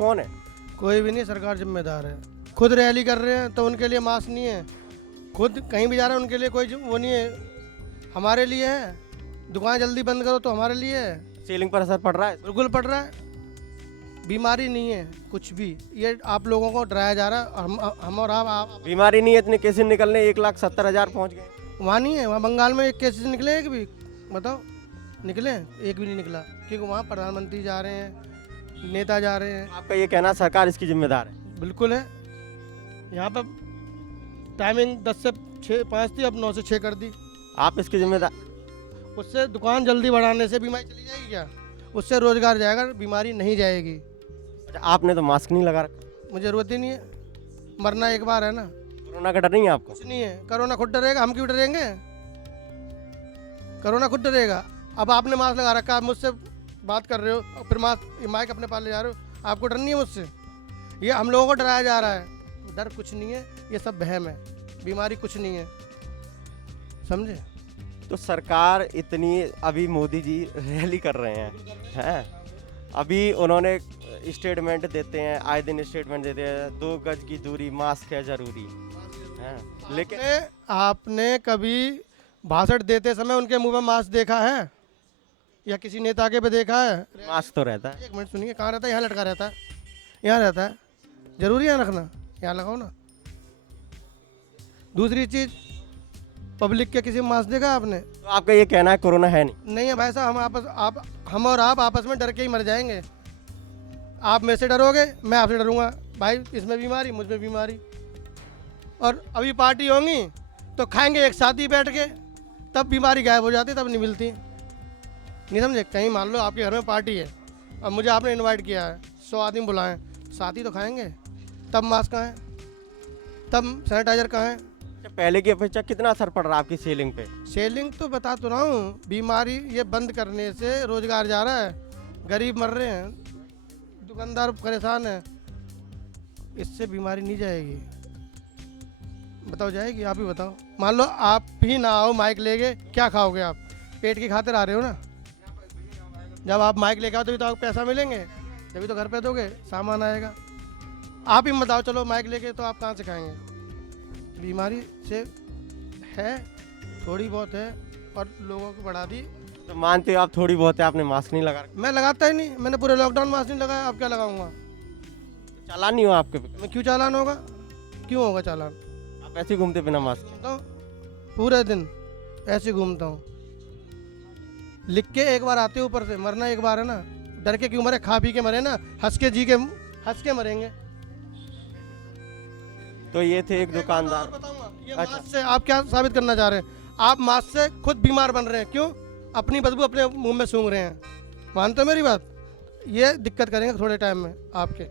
कौन है? कोई भी नहीं, सरकार जिम्मेदार है। खुद रैली कर रहे हैं तो उनके लिए मास्क नहीं है, खुद कहीं भी जा रहे हैं उनके लिए कोई वो नहीं है, हमारे लिए है। दुकान जल्दी बंद करो तो हमारे लिए है। सीलिंग पर असर पड़ रहा है? बिल्कुल पड़ रहा है। बीमारी नहीं है कुछ भी, ये आप लोगों को डराया जा रहा है। हम और आप बीमारी नहीं है, इतने केसेस निकलने 1,70,000 पहुंच गए। वहाँ नहीं है, वहाँ बंगाल में एक केसेस निकले एक भी, बताओ निकले? एक भी नहीं निकला, क्योंकि वहाँ प्रधानमंत्री जा रहे हैं, नेता जा रहे हैं। आपका ये कहना सरकार इसकी जिम्मेदार है? बिल्कुल है। यहाँ पर टाइमिंग 10 से 6 5 थी, अब 9 से 6 कर दी। आप इसकी जिम्मेदार? उससे दुकान जल्दी बढ़ाने से बीमारी चली जाएगी क्या? उससे रोजगार जाएगा, बीमारी नहीं जाएगी। अच्छा, आपने तो मास्क नहीं लगा रखा। मुझे जरूरत ही नहीं है, मरना एक बार है ना। कोरोना का डर नहीं है आपको? कुछ नहीं है, कोरोना खुद डरेगा, हम क्यों डरेंगे? कोरोना खुद डरेगा। अब आपने मास्क लगा रखा, आप मुझसे बात कर रहे हो और फिर माइक अपने पास ले जा रहे हो, आपको डर नहीं है मुझसे? ये हम लोगों को डराया जा रहा है। डर कुछ नहीं है, ये सब वहम है, बीमारी कुछ नहीं है, समझे? तो सरकार इतनी, अभी मोदी जी रैली कर रहे हैं, अभी उन्होंने स्टेटमेंट देते हैं, आए दिन स्टेटमेंट देते हैं, 2 गज की दूरी, मास्क है जरूरी है, लेकिन आपने कभी भाषण देते समय उनके मुंह में मास्क देखा है या किसी नेता के पे देखा है? मास्क तो रहता है। एक मिनट सुनिए, कहाँ रहता है? यहाँ लटका रहता है, यहाँ रहता है, जरूरी है रखना, यहाँ लगाओ ना। दूसरी चीज, पब्लिक के किसी मास्क देखा आपने? तो आपका ये कहना है कोरोना है नहीं? नहीं है भाई साहब, हम और आप आपस में डर के ही मर जाएंगे। आप मेरे से डरोगे, मैं आपसे डरूंगा। भाई इसमें बीमारी, मुझ में बीमारी। और अभी पार्टी होंगी तो खाएंगे एक साथ ही बैठ के, तब बीमारी गायब हो जाती, तब नहीं मिलती। नहीं समझे? कहीं मान लो आपके घर में पार्टी है और मुझे आपने इनवाइट किया है, 100 आदमी बुलाएं, साथ ही तो खाएंगे, तब मास्क कहाँ है, तब सैनिटाइजर कहाँ है? पहले की अपेक्षा कितना असर पड़ रहा है आपकी सेलिंग पे? सेलिंग तो बता तो रहा हूँ, बीमारी ये बंद करने से रोजगार जा रहा है, गरीब मर रहे हैं, दुकानदार परेशान है, इससे बीमारी नहीं जाएगी। बताओ जाएगी? आप ही बताओ। मान लो आप ही ना आओ माइक लेके, क्या खाओगे आप? पेट की खातिर आ रहे हो ना। जब आप माइक लेके आओ तभी तो आपको पैसा मिलेंगे, तभी तो घर पे दोगे, सामान आएगा। आप ही बताओ, चलो माइक लेके तो आप कहाँ से खाएंगे? बीमारी से है, थोड़ी बहुत है, और लोगों को बढ़ा दी। तो मानते हो आप थोड़ी बहुत है, आपने मास्क नहीं लगा रखा? मैं लगाता ही नहीं, मैंने पूरे लॉकडाउन मास्क नहीं लगाया, अब क्या लगाऊंगा? चालान नहीं हो आपके पे? मैं क्यों चालान होगा? क्यों होगा चालान? आप ऐसे ही घूमते बिना मास्क के? तो पूरे दिन ऐसे घूमता हूँ, लिख के एक बार आते ऊपर से, मरना एक बार है ना, डर के क्यों मरे? खा पी के मरे ना, हंस के जी के, हंस के मरेंगे। तो ये थे एक दुकानदार। बताऊंगा, ये अच्छा। मास्क से आप क्या साबित करना चाह रहे हैं? आप मास्क से खुद बीमार बन रहे हैं, क्यों? अपनी बदबू अपने मुंह में सूंघ रहे हैं। मानते हो मेरी बात? ये दिक्कत करेंगे थोड़े टाइम में आपके,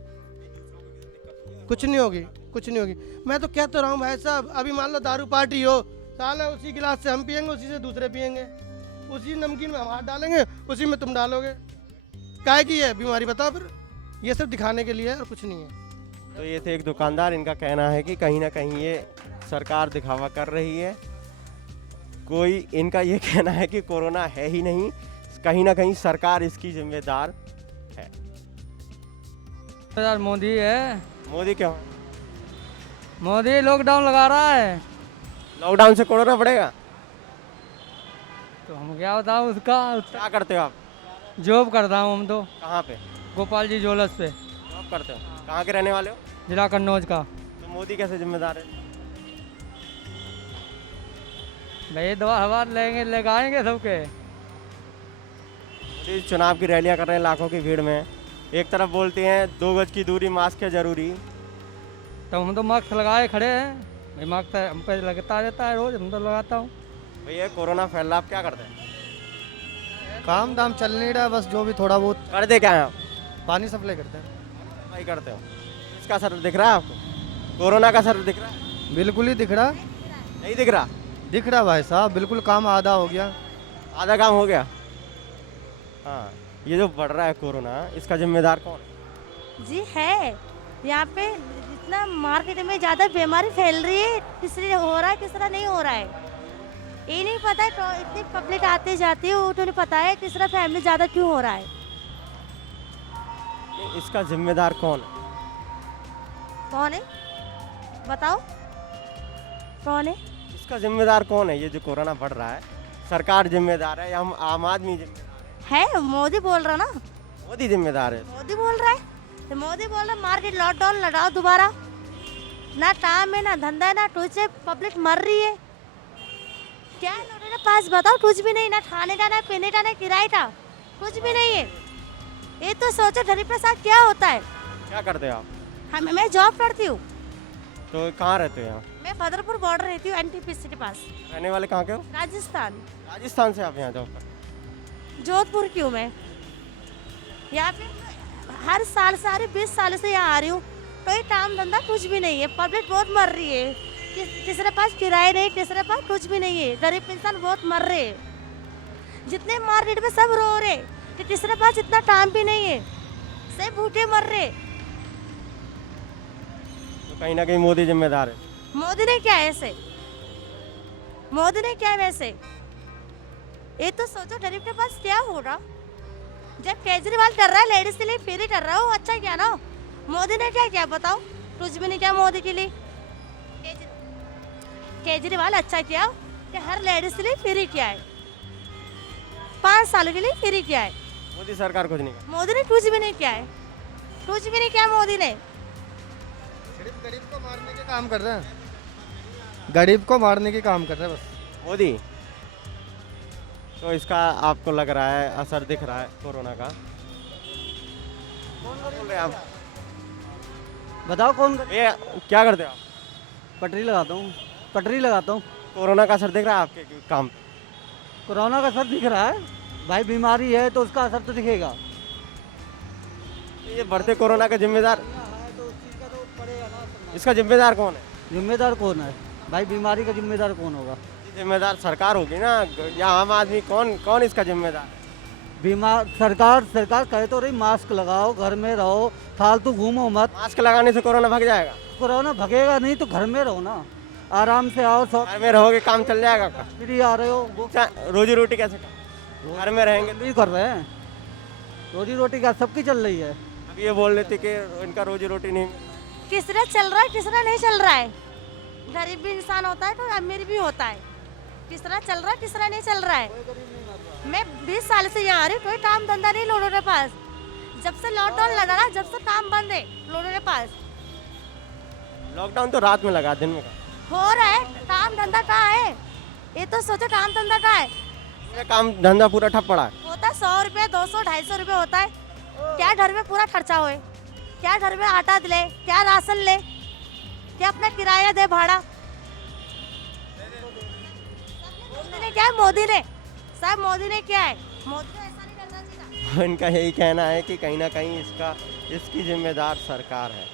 कुछ नहीं होगी, कुछ नहीं होगी। मैं तो कह तो रहा हूँ भाई साहब, अभी मान लो दारू पार्टी हो, साला उसी गिलास से हम पियेंगे, उसी से दूसरे पियेंगे, उसी नमकीन में हम हाथ डालेंगे, उसी में तुम डालोगे। काहे की है बीमारी? बताओ फिर। ये सब दिखाने के लिए है और कुछ नहीं है। तो ये थे एक दुकानदार, इनका कहना है कि कहीं ना कहीं ये सरकार दिखावा कर रही है। कोई इनका ये कहना है कि कोरोना है ही नहीं, कहीं ना कहीं सरकार इसकी जिम्मेदार है। मोदी है। मोदी क्यों? मोदी लॉकडाउन लगा रहा है, लॉकडाउन से कोरोना बढ़ेगा? तो हम क्या बताओ उसका। क्या करते हो आप? जॉब करता हूँ हम तो, कहाँ पे गोपाल जी ज्वेलर्स पे, जॉब करते हो? कहाँ के रहने वाले हो? जिला कन्नौज का। तो मोदी कैसे जिम्मेदार है? भाई दवा हवा लेंगे, लगाएंगे सबके। मोदी चुनाव की रैलियां कर रहे हैं लाखों की भीड़ में, एक तरफ बोलते हैं 2 गज की दूरी, मास्क है जरूरी। तो हम तो मास्क लगाए खड़े हैं भाई, मास्क हम पे लगता रहता है रोज, हम तो लगाता हूँ। भैया कोरोना फैल रहा, आप क्या करते हैं? काम दाम चल नहीं रहा, बस जो भी थोड़ा बहुत करते क्या है आप? पानी सप्लाई करते हैं। सफाई करते हो? इसका असर दिख रहा है आपको? कोरोना का असर दिख रहा है? बिल्कुल ही दिख रहा, नहीं दिख रहा? दिख रहा भाई साहब, बिल्कुल काम आधा हो गया। आधा काम हो गया। हाँ, ये जो बढ़ रहा है कोरोना, इसका जिम्मेदार कौन है? जी है, यहाँ पे जितना मार्केट में ज़्यादा बीमारी फैल रही है, किसलिए हो रहा है, किस तरह नहीं हो रहा है, ये नहीं पता है। तो इतनी पब्लिक आते जाती है, वो तो नहीं पता है किस तरह फैमिली ज़्यादा क्यों हो रहा है। इसका जिम्मेदार कौन है? कौन है बताओ, कौन है? इसका जिम्मेदार कौन है? ये जो कोरोना बढ़ रहा है, सरकार जिम्मेदार है या हम आम आदमी जिम्मेदार है मोदी बोल रहा ना, है? मोदी जिम्मेदार है। मोदी बोल रहा है। तो मोदी बोल रहा है मार्केट लॉकडाउन लगाओ दोबारा, ना काम है ना धंधा है ना कुछ है, पब्लिक मर रही है। क्या है लोगों के पास बताओ? कुछ भी नहीं, ना खाने का ना पीने का ना किराए का, कुछ भी नहीं है। ये तो सोचो गरीब के साथ क्या होता है। क्या करते हो आप? मैं जॉब करती हूँ, तो कहाँ रहते हो यहाँ? मैं बदरपुर बॉर्डर रहती हूँ, एनटीपीसी के पास, रहने वाले कहाँ के हो? राजस्थान, राजस्थान से आप यहाँ जॉब करते जोधपुर की हूँ मैं। यहाँ पे हर साल से, हर 20 साल से यहाँ आ रही हूँ, कोई काम धंधा कुछ भी नहीं है। पब्लिक बहुत मर रही है, किसी के पास किराए नहीं, किसी के पास कुछ भी नहीं है। गरीब इंसान बहुत मर रहे हैं। जितने मार्केट में सब रो रहे कि किसी के पास इतना काम भी नहीं है, सब भूखे मर रहे। तो कहीं ना कहीं मोदी जिम्मेदार है। मोदी ने क्या है ऐसे? मोदी ने क्या है वैसे? ये तो सोचो गरीब के पास क्या होगा। जब केजरीवाल कर रहा है लेडीज के लिए फ्री कर रहा है, वो अच्छा क्या ना। मोदी ने क्या किया बताओ? कुछ भी नहीं किया मोदी के लिए। केजरीवाल अच्छा किया कि हर लेडीज के लिए फ्री किया है, 5 साल के लिए फ्री किया है। मोदी सरकार कुछ नहीं कर। मोदी ने कुछ भी नहीं किया है, कुछ भी नहीं किया मोदी ने। सिर्फ गरीब को मारने के काम कर रहे हैं, गरीब को मारने के काम कर रहे हैं बस मोदी। तो इसका आपको लग रहा है असर दिख रहा है कोरोना का? कौन बोल रहे हैं आप? बताओ कौन? ये क्या करते हो आप? पटरी लगाता हूँ, पटरी लगाता हूँ। कोरोना का असर दिख रहा है आपके काम पे? कोरोना का असर दिख रहा है भाई, बीमारी है तो उसका असर तो दिखेगा। ये बढ़ते कोरोना का जिम्मेदार, इसका जिम्मेदार कौन है? जिम्मेदार कौन है भाई? बीमारी का जिम्मेदार कौन होगा? जिम्मेदार सरकार होगी ना, या आम आदमी? कौन कौन इसका जिम्मेदार है? बीमार सरकार कहे तो रही मास्क लगाओ, घर में रहो, फालतू घूमो मत। मास्क लगाने से कोरोना भाग जाएगा? कोरोना भगेगा नहीं तो घर में रहो ना, आराम से आओ। सब घर में रहोगे काम चल जाएगा आपका? फ्री आ रहे हो, वो अच्छा, रोजी रोटी कैसे? घर में रहेंगे भी कर रहे हैं। रोजी रोटी क्या सबकी चल रही है। अभी ये बोल रहे थे कि इनका रोजी रोटी नहीं। किसरा चल रहा है, किसरा नहीं चल रहा है। गरीब भी इंसान होता है, कोई अमीर भी होता है। किसरा चल रहा है, किसरा नहीं चल रहा है। मैं 20 साल से यहाँ आ रही हूँ, कोई काम धंधा नहीं लोगों के पास। जब से लॉकडाउन लगा ना, जब से काम बंद है लोगों के पास। लॉकडाउन तो रात में लगा, दिन में हो रहा है, काम धंधा कहाँ है? ये तो सोचो काम धंधा कहाँ है। ये काम धंधा पूरा ठप पड़ा है। होता है 100 रुपये, 200, 250 रुपये होता है। क्या घर में पूरा खर्चा होए, क्या घर में आटा ले, क्या राशन ले, क्या अपना किराया दे, भाड़ा। मोदी ने क्या है? मोदी ने सब मोदी ने क्या है? मोदी ने ऐसा नहीं करना चाहिए। इनका यही कहना है कि कहीं ना कहीं इसकी जिम्मेदार सरकार है।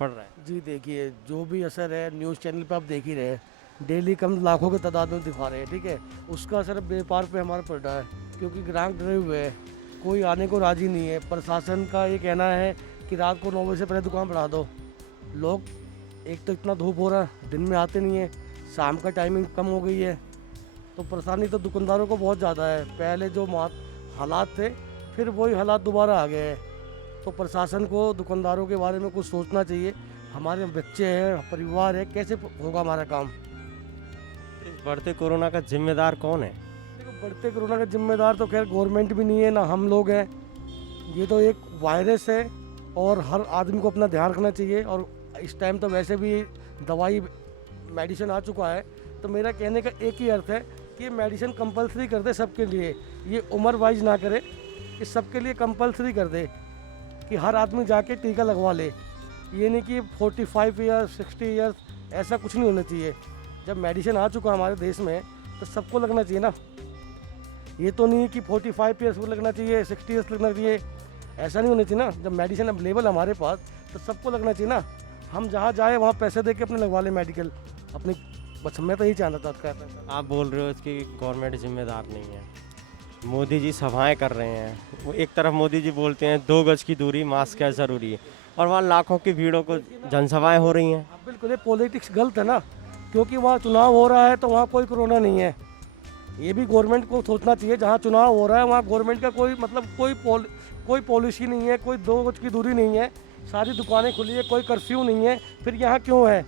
पड़ रहा है जी। देखिए जो भी असर है न्यूज़ चैनल पे आप देख ही रहे हैं, डेली कम लाखों के तादाद में दिखा रहे हैं, ठीक है। उसका असर व्यापार पे हमारा पड़ रहा है, क्योंकि ग्राहक डरे हुए हैं, कोई आने को राजी नहीं है। प्रशासन का ये कहना है कि रात को 9 बजे से पहले दुकान बढ़ा दो। लोग एक तो इतना धूप हो रहा है, दिन में आते नहीं है, शाम का टाइमिंग कम हो गई है, तो परेशानी तो दुकानदारों को बहुत ज़्यादा है। पहले जो हालात थे फिर वही हालात दोबारा आ गए हैं। तो प्रशासन को दुकानदारों के बारे में कुछ सोचना चाहिए। हमारे बच्चे हैं, परिवार है, कैसे होगा हमारा काम। इस बढ़ते कोरोना का जिम्मेदार कौन है? देखो बढ़ते कोरोना का जिम्मेदार तो खैर गवर्नमेंट भी नहीं है ना हम लोग हैं। ये तो एक वायरस है और हर आदमी को अपना ध्यान रखना चाहिए। और इस टाइम तो वैसे भी दवाई मेडिसिन आ चुका है, तो मेरा कहने का एक ही अर्थ है कि ये मेडिसिन कंपलसरी कर दे सबके लिए। ये उम्र वाइज ना करे, कि सबके लिए कंपलसरी कर दे कि हर आदमी जाके टीका लगवा ले। ये नहीं कि 45 ईयर्स 60 ईयर्स, ऐसा कुछ नहीं होना चाहिए। जब मेडिसिन आ चुका हमारे देश में तो सबको लगना चाहिए ना। ये तो नहीं कि 45 ईयर्स को लगना चाहिए, 60 ईयर्स लगना चाहिए, ऐसा नहीं होना चाहिए ना। जब मेडिसिन अवेलेबल हमारे पास तो सबको लगना चाहिए ना। हम जहाँ जाए वहाँ पैसे दे के अपने लगवा लें मेडिकल अपनी। बस मैं तो यही चाहता था। आप बोल रहे हो इसकी गवर्नमेंट जिम्मेदार नहीं है, मोदी जी सभाएं कर रहे हैं। वो एक तरफ मोदी जी बोलते हैं 2 गज की दूरी, मास्क है ज़रूरी है, और वहाँ लाखों की भीड़ों को जनसभाएं हो रही हैं। बिल्कुल ये पॉलिटिक्स गलत है ना, क्योंकि वहाँ चुनाव हो रहा है तो वहाँ कोई कोरोना नहीं है। ये भी गवर्नमेंट को सोचना चाहिए, जहाँ चुनाव हो रहा है वहाँ गवर्नमेंट का कोई मतलब कोई पॉलिसी नहीं है, कोई 2 गज की दूरी नहीं है, सारी दुकानें खुली है, कोई कर्फ्यू नहीं है, फिर यहाँ क्यों है?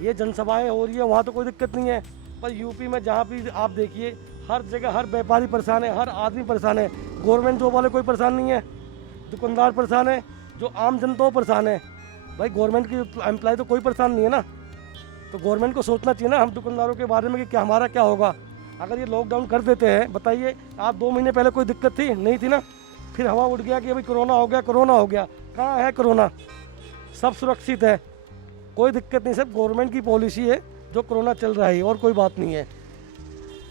ये जनसभाएं हो रही है, वहाँ तो कोई दिक्कत नहीं है, पर यूपी में जहाँ भी आप देखिए हर जगह हर व्यापारी परेशान है, हर आदमी परेशान है। गवर्नमेंट जॉब वाले कोई परेशान नहीं है, दुकानदार परेशान है, जो आम जनता वो परेशान है। भाई गवर्नमेंट की एम्प्लॉय तो कोई परेशान नहीं है ना, तो गवर्नमेंट को सोचना चाहिए ना हम दुकानदारों के बारे में कि क्या हमारा क्या होगा। अगर ये लॉकडाउन कर देते हैं, बताइए आप 2 महीने पहले कोई दिक्कत थी? नहीं थी ना। फिर हवा उठ गया कि अभी कोरोना हो गया, कोरोना हो गया। कहाँ है कोरोना? सब सुरक्षित है, कोई दिक्कत नहीं, सब गवर्नमेंट की पॉलिसी है जो कोरोना चल रहा है और कोई बात नहीं है।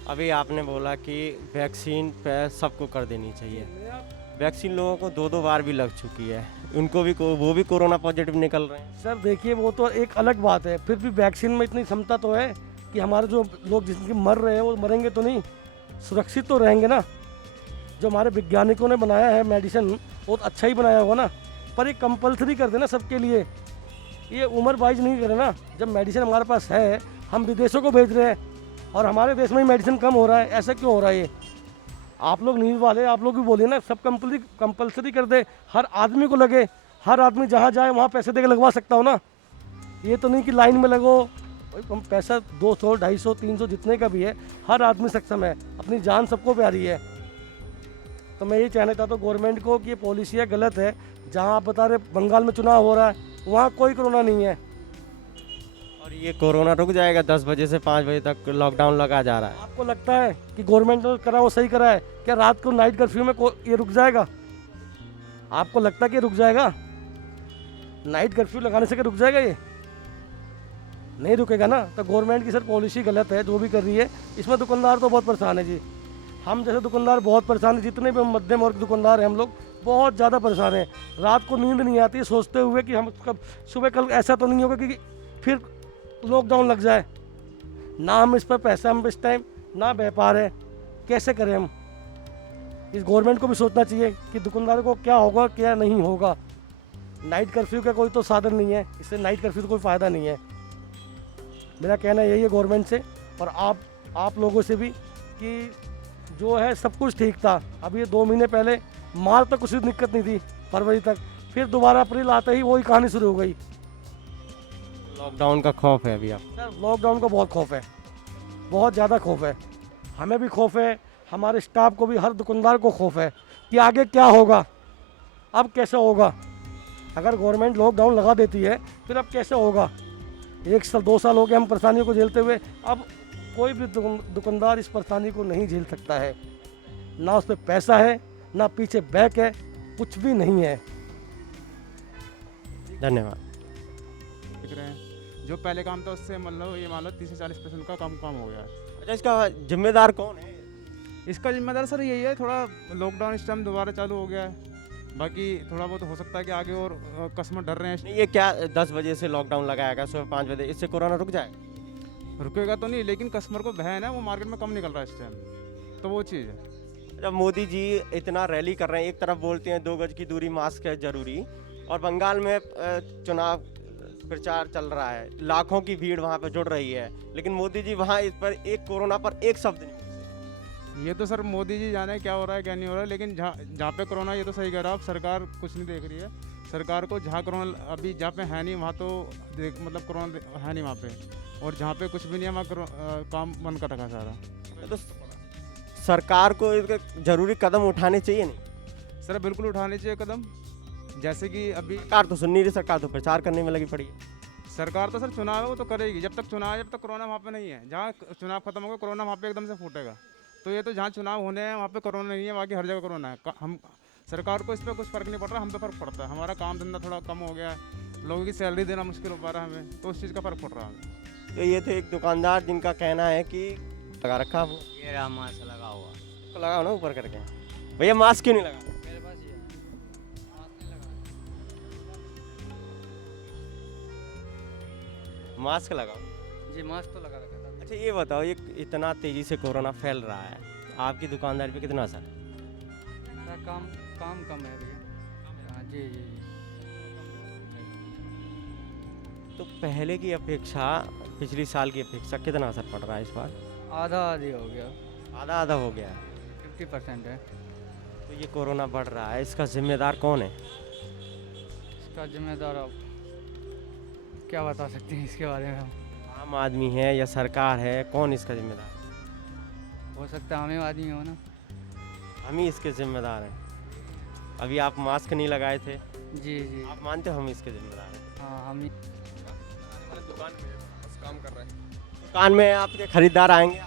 अभी आपने बोला कि वैक्सीन पे सबको कर देनी चाहिए। वैक्सीन लोगों को 2-2 बार भी लग चुकी है, उनको भी वो भी कोरोना पॉजिटिव निकल रहे हैं। सर देखिए वो तो एक अलग बात है, फिर भी वैक्सीन में इतनी क्षमता तो है कि हमारे जो लोग जिनके मर रहे हैं वो मरेंगे तो नहीं, सुरक्षित तो रहेंगे ना। जो हमारे वैज्ञानिकों ने बनाया है मेडिसिन वो तो अच्छा ही बनाया होगा ना, पर ये कंपलसरी कर देना सबके लिए, ये उम्र वाइज नहीं करे ना। जब मेडिसिन हमारे पास है, हम विदेशों को भेज रहे हैं और हमारे देश में ही मेडिसिन कम हो रहा है, ऐसा क्यों हो रहा है? ये आप लोग न्यूज़ वाले आप लोग भी बोलिए ना, सब कंपलसरी कर दे, हर आदमी को लगे, हर आदमी जहाँ जाए वहाँ पैसे दे के लगवा सकता हो ना। ये तो नहीं कि लाइन में लगो, हम पैसा 200, 250, 300 जितने का भी है, हर आदमी सक्षम है, अपनी जान सबको प्यारी है। तो मैं ये कहना चाहता हूँ गवर्नमेंट को कि ये पॉलिसी है गलत है। जहाँ आप बता रहे बंगाल में चुनाव हो रहा है, वहाँ कोई कोरोना नहीं है। और ये कोरोना रुक जाएगा? 10 बजे से 5 बजे तक लॉकडाउन लगा जा रहा है। आपको लगता है कि गवर्नमेंट ने करा वो सही करा है? क्या रात को नाइट कर्फ्यू में ये रुक जाएगा? आपको लगता है कि रुक जाएगा? नाइट कर्फ्यू लगाने से क्या रुक जाएगा? ये नहीं रुकेगा ना। तो गवर्नमेंट की सर पॉलिसी गलत है जो भी कर रही है। इसमें दुकानदार तो बहुत परेशान है जी, हम जैसे दुकानदार बहुत परेशान है, जितने भी मध्यम वर्ग दुकानदार हैं हम लोग बहुत ज़्यादा परेशान हैं। रात को नींद नहीं आती सोचते हुए कि हम कब सुबह कल ऐसा तो नहीं होगा कि फिर लॉकडाउन लग जाए। ना हम इस पर पैसा हम इस टाइम ना व्यापार है, कैसे करें हम? इस गवर्नमेंट को भी सोचना चाहिए कि दुकानदारों को क्या होगा क्या नहीं होगा। नाइट कर्फ्यू का कोई तो साधन नहीं है, इससे नाइट कर्फ्यू का कोई फ़ायदा नहीं है। मेरा कहना यही है गवर्नमेंट से और आप लोगों से भी कि जो है सब कुछ ठीक था। अभी ये 2 महीने पहले मार्च तक कुछ दिक्कत नहीं थी, फरवरी तक, फिर दोबारा अप्रैल आते ही वही कहानी शुरू हो गई। लॉकडाउन का खौफ है अभी आप? सर लॉकडाउन का बहुत खौफ है, बहुत ज़्यादा खौफ है। हमें भी खौफ है, हमारे स्टाफ को भी, हर दुकानदार को खौफ है कि आगे क्या होगा, अब कैसे होगा। अगर गवर्नमेंट लॉकडाउन लगा देती है फिर अब कैसे होगा? 1 साल 2 साल हो गए हम परेशानियों को झेलते हुए, अब कोई भी दुकानदार इस परेशानी को नहीं झेल सकता है। ना उस पर पैसा है, ना पीछे बैक है, कुछ भी नहीं है। धन्यवाद। दिख रहे हैं जो पहले काम था उससे मतलब ये मान लो 30 से 40% का कम हो गया है। अच्छा, इसका जिम्मेदार कौन है? इसका जिम्मेदार सर यही है, थोड़ा लॉकडाउन इस टाइम दोबारा चालू हो गया है। बाकी थोड़ा बहुत हो सकता है कि आगे और कस्टमर डर रहे हैं। नहीं, ये क्या 10 बजे से लॉकडाउन लगाया गया सुबह 5 बजे, इससे कोरोना रुक जाएगा? रुकेगा तो नहीं, लेकिन कस्टमर को भय है ना, वो मार्केट में कम निकल रहा है इस टाइम, तो वो चीज़ है। जब मोदी जी इतना रैली कर रहे हैं, एक तरफ बोलते हैं 2 गज की दूरी, मास्क है जरूरी, और बंगाल में चुनाव प्रचार चल रहा है, लाखों की भीड़ वहाँ पे जुड़ रही है, लेकिन मोदी जी वहाँ इस पर कोरोना पर एक शब्द नहीं। ये तो सर मोदी जी जाने क्या हो रहा है क्या नहीं हो रहा है, लेकिन जहाँ पे कोरोना, ये तो सही कह रहा आप, सरकार कुछ नहीं देख रही है। सरकार को जहाँ कोरोना अभी जहाँ पे है नहीं वहाँ तो मतलब कोरोना है नहीं वहाँ पे, और जहाँ पे कुछ भी नहीं है वहाँ काम बंद कर रखा सारा। तो सरकार को इसके जरूरी कदम उठाने चाहिए नहीं? सर बिल्कुल उठाने चाहिए कदम, जैसे कि अभी सरकार तो सुन नहीं रही, सरकार तो प्रचार करने में लगी पड़ी है। सरकार तो सर चुनाव है वो तो करेगी, जब तक चुनाव है जब तक कोरोना वहाँ पे नहीं है। जहाँ चुनाव खत्म होगा कोरोना वहाँ पे एकदम से फूटेगा। तो ये तो जहाँ चुनाव होने हैं वहाँ पे कोरोना नहीं है, बाकी हर जगह कोरोना है। हम सरकार को इस पर कुछ फ़र्क नहीं पड़ रहा, हम पे फ़र्क पड़ता है। हमारा काम धंधा थोड़ा कम हो गया है, लोगों की सैलरी देना मुश्किल हो पा रहा है हमें, तो उस चीज़ का फ़र्क पड़ रहा है। तो ये थे एक दुकानदार जिनका कहना है कि लगा रखा वो ये रहा मास्क लगा हुआ। तो लगाओ ना ऊपर करके। भैया मास्क क्यों नहीं लगा? मेरे पास ये मास्क नहीं लगा। मास्क लगाओ जी मास्क तो लगा रखा था। अच्छा ये बताओ, ये इतना तेजी से कोरोना फैल रहा है, आपकी दुकानदारी पे कितना असर है? सर काम कम है भैया। हाँ जी जी जी। तो पहले की अपेक्षा, पिछली साल की अपेक्षा कितना असर पड़ रहा है इस बार? आधा आधी हो गया, आधा आधा हो गया है। 50% है। तो ये कोरोना बढ़ रहा है, इसका जिम्मेदार कौन है? इसका जिम्मेदार अब क्या बता सकते हैं इसके बारे में हम। आम आदमी है या सरकार है, कौन इसका जिम्मेदार? हो सकता है हमें आदमी हो ना। हम ही इसके जिम्मेदार हैं। अभी आप मास्क नहीं लगाए थे, जी जी। आप मानते हो हम इसके जिम्मेदार हैं? हाँ हम ही। दुकान में बस काम कर रहे हैं। दुकान में आपके खरीदार आएंगे,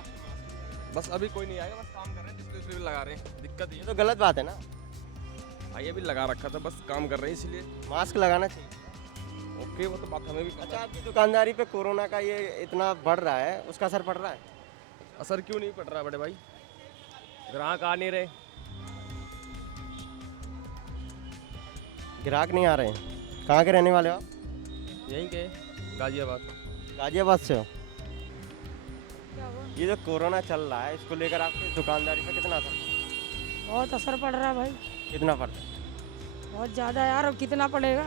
बस अभी कोई नहीं आएगा, बस काम कर रहे हैं, डिस्प्ले भी लगा रहे हैं। दिक्कत ये ये तो गलत बात है ना। भाई अभी लगा रखा था, बस काम कर रहे हैं इसलिए। मास्क लगाना चाहिए। ओके, वो तो बात हमें भी अच्छा, पता है। आपकी दुकानदारी पे कोरोना का ये इतना बढ़ रहा है, उसका असर पड़ रहा है? असर क्यों नहीं पड़ रहा बड़े भाई? ग्राहक आ नहीं रहे। ग्राहक नहीं आ रहे हैं। कहाँ के रहने वाले हो आप? यहीं के गाजियाबाद। गाजियाबाद से हो? ये जो कोरोना चल रहा है, इसको लेकर आपकी दुकानदारी पे कितना असर पड़ रहा बहुत असर पड़ रहा है भाई, है? कितना पड़ रहा है? बहुत ज़्यादा यार। अब कितना पड़ेगा?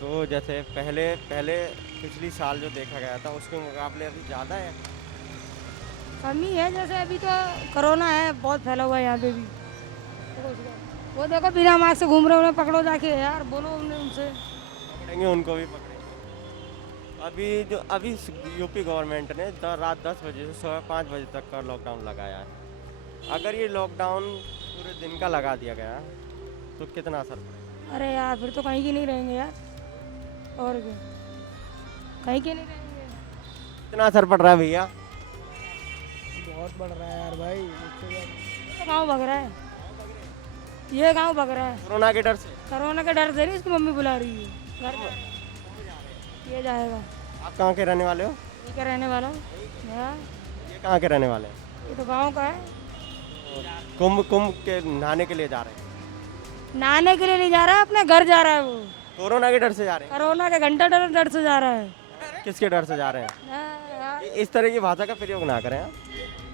तो जैसे पहले पिछली साल जो देखा गया था, उसके मुकाबले अभी ज़्यादा है। कमी है, जैसे अभी तो कोरोना है, बहुत फैला हुआ है यहाँ पे भी। वो देखो बिना मास्क से घूम रहे, उन्हें पकड़ो जाके यार, बोलो उन्हें उनसे। पकड़ेंगे, उनको भी पकड़ेंगे। अभी यूपी गवर्नमेंट ने रात 10 बजे से सुबह 5 बजे तक का लॉकडाउन लगाया है। अगर ये लॉकडाउन पूरे दिन का लगा दिया गया तो कितना असर पड़ेगा? अरे यार फिर तो कहीं के नहीं रहेंगे यार, और क्या, कहीं के नहीं रहेंगे। कितना असर पड़ रहा है भैया? बहुत बढ़ रहा है यार भाई। गाँव भग रहा है, ये गाँव भग रहा है कोरोना के डर से। कोरोना के डर से। नहीं, इसकी मम्मी बुला रही है घर में, ये जाएगा। आप कहाँ के रहने वाले हो? ये क्या रहने वाला हूँ यार, ये कहाँ के रहने वाले हैं? ये तो गाँव का है। कुंभ के नहाने के लिए जा रहे हैं। नहाने के लिए नहीं जा रहा है, अपने घर जा रहा है वो। कोरोना के डर से जा रहे कोरोना के घंटा डर से जा रहा है। हैं? किसके डर से जा रहे हैं? यार, इस तरह की भाषा का प्रयोग ना करें आप।